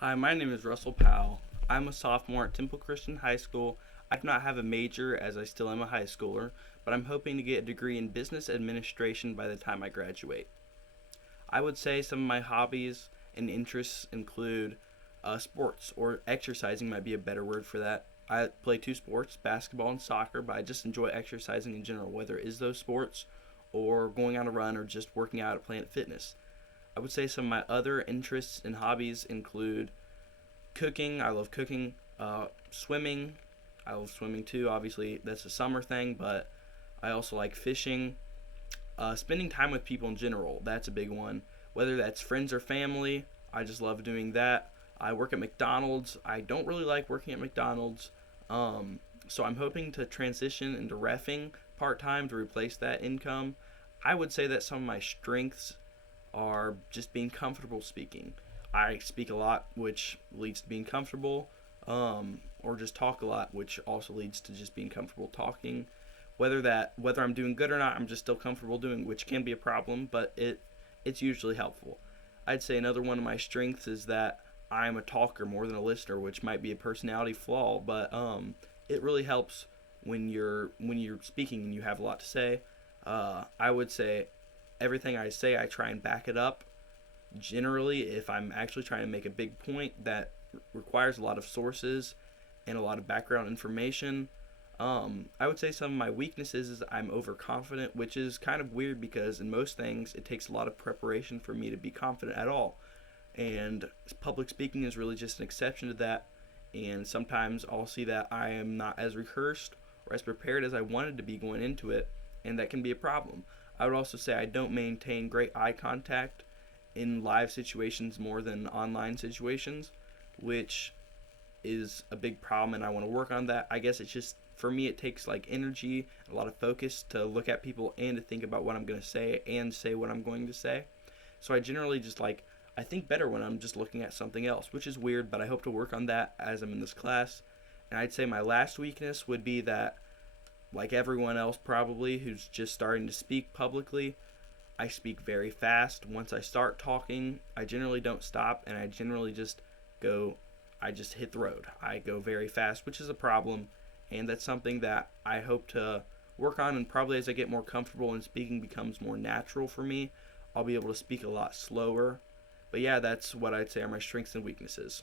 Hi, my name is Russell Powell. I'm a sophomore at Temple Christian High School. I do not have a major as I still am a high schooler, but I'm hoping to get a degree in business administration by the time I graduate. I would say some of my hobbies and interests include sports, or exercising might be a better word for that. I play two sports, basketball and soccer, but I just enjoy exercising in general, whether it is those sports or going on a run or just working out at Planet Fitness. I would say some of my other interests and hobbies include cooking. I love cooking. Swimming. I love swimming too. Obviously, that's a summer thing, but I also like fishing. Spending time with people in general. That's a big one. Whether that's friends or family, I just love doing that. I work at McDonald's. I don't really like working at McDonald's. Um, so I'm hoping to transition into refing part time to replace that income. I would say that some of my strengths are just being comfortable speaking. I speak a lot, which leads to being comfortable, or just talk a lot, which also leads to just being comfortable talking. Whether I'm doing good or not, I'm just still comfortable doing, which can be a problem, but it's usually helpful. I'd say another one of my strengths is that I'm a talker more than a listener, which might be a personality flaw, but it really helps when you're speaking and you have a lot to say. I would say everything I say, I try and back it up. Generally, if I'm actually trying to make a big point that requires a lot of sources and a lot of background information, I would say some of my weaknesses is I'm overconfident, which is kind of weird because in most things it takes a lot of preparation for me to be confident at all. And public speaking is really just an exception to that. And sometimes I'll see that I am not as rehearsed or as prepared as I wanted to be going into it, and that can be a problem. I would also say I don't maintain great eye contact in live situations more than online situations, which is a big problem, and I want to work on that. I guess it's just for me, it takes like energy, a lot of focus to look at people and to think about what I'm going to say and say what I'm going to say. So I generally just like I think better when I'm just looking at something else, which is weird, but I hope to work on that as I'm in this class. And I'd say my last weakness would be that, like everyone else probably who's just starting to speak publicly, I speak very fast. Once I start talking, I generally don't stop, and I generally just go, I just hit the road. I go very fast, which is a problem, and that's something that I hope to work on. And probably as I get more comfortable and speaking becomes more natural for me, I'll be able to speak a lot slower. But yeah, that's what I'd say are my strengths and weaknesses.